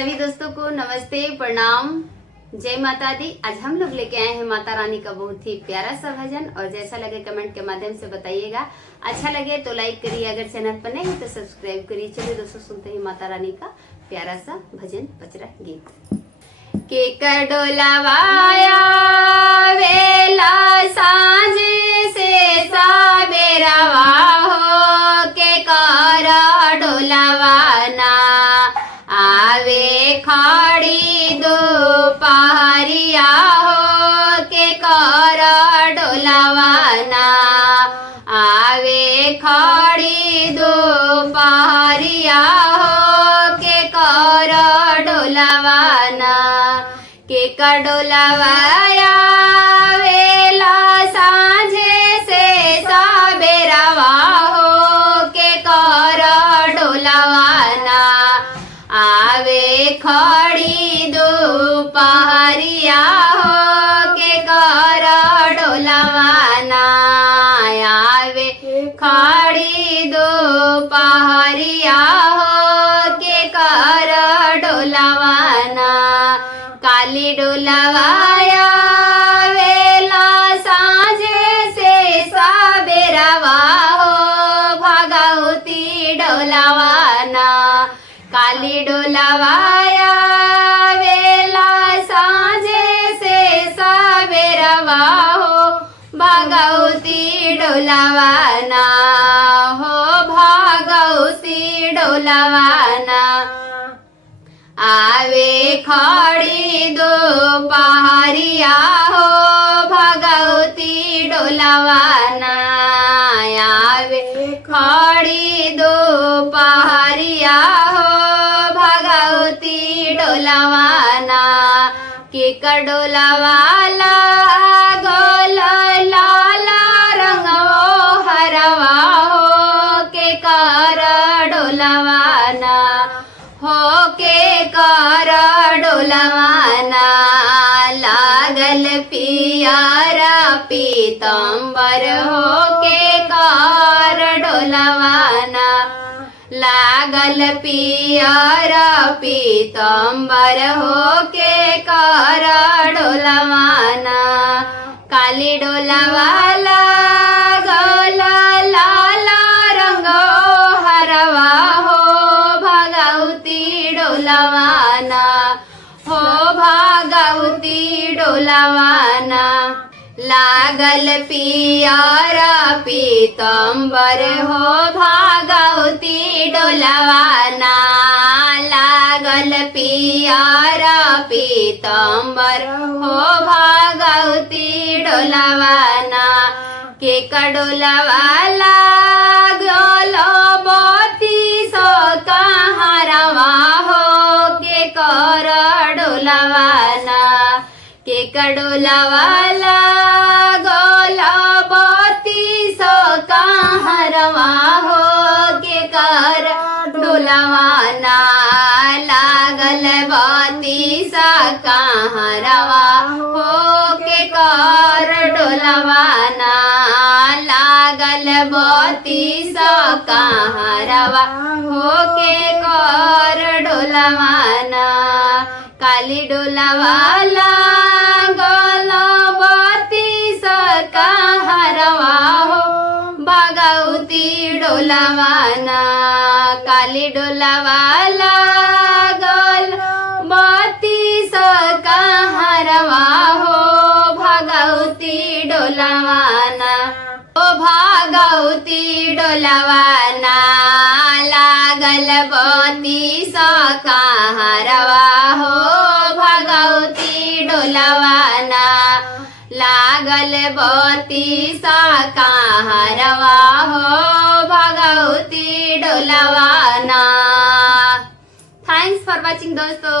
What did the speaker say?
सभी दोस्तों को नमस्ते, प्रणाम, जय माता दी। आज हम लोग लेके आए हैं माता रानी का बहुत ही प्यारा सा भजन, और जैसा लगे कमेंट के माध्यम से बताइएगा। अच्छा लगे तो लाइक करिए, अगर चैनल पर नहीं है तो सब्सक्राइब करिए। चलिए दोस्तों, सुनते हैं माता रानी का प्यारा सा भजन पचरा गीत। के कडोलावाया वेला सांझे से साबेरावा हो, के करा डोलावाना आवे खाड़ी दो पहरिया हो, के करा डोलावाना आवे खाड़ी दो पहरिया हो, के करा डोलावाना के कडोलावाया वेला सांझे से साबेरावा हो, के करा डोलावाना आवे खड़ी दो पहरिया हो, के करा डोलावाना आवे खड़ी दो पहरिया हो, के करा डोलावाना काली डोलावाया वेला सांझे से साबेरावा हो, भागवती डोलावाना काली डोलावाया वेला सांझे से साबेरावा हो, भागवती डोलावाना हो, भागवती डोलावाना आवे खड़ी दो पहरिया हो, भागवती डोलावाना आवे खड़ी दो पहरिया हो, भागवती डोलावाना के कडोलावाला गोल लाला रंगो हरवा हो, के कर डोलावाना हो, के कर डोलावाना लागल पियारा पीतम्बर हो, के कर डोलावाना लागल पियारा पीतम्बर हो, के कर डोलावाना काली डोलावाला गोला लाला रंगो हरवा हो, भागवती डोलावाना हो, भागवती डोलावाना लागल पियारा पीतम्बर हो, भागवती डोलावाना लागल पियारा पीतम्बर हो, भागवती डोलावाना के कडोलावाला गोलो बोती सो कहारवा हो, के कर डोलावाना के कडोलावाला गोलो बोती सो कहारवा हो, के कर डोलावाना लागल बोती सा कहारवा हो, के कर डोलावाना लागल बोती सा कहारवा हो, के कर डोलावाना काली डोलावाला गोलो बोती सा कहारवा हो, भागवती डोलावाना काली डोलावाला गोल बोती सा कहारवा हो, भागवती डोलावाना ओ भागवती डोलावाना लागल बोती सा कहारवा हो, भागवती डोलावाना लागल बोती सा कहारवा हो, भागवती डोलावाना। थैंक्स फॉर वॉचिंग दोस्तों।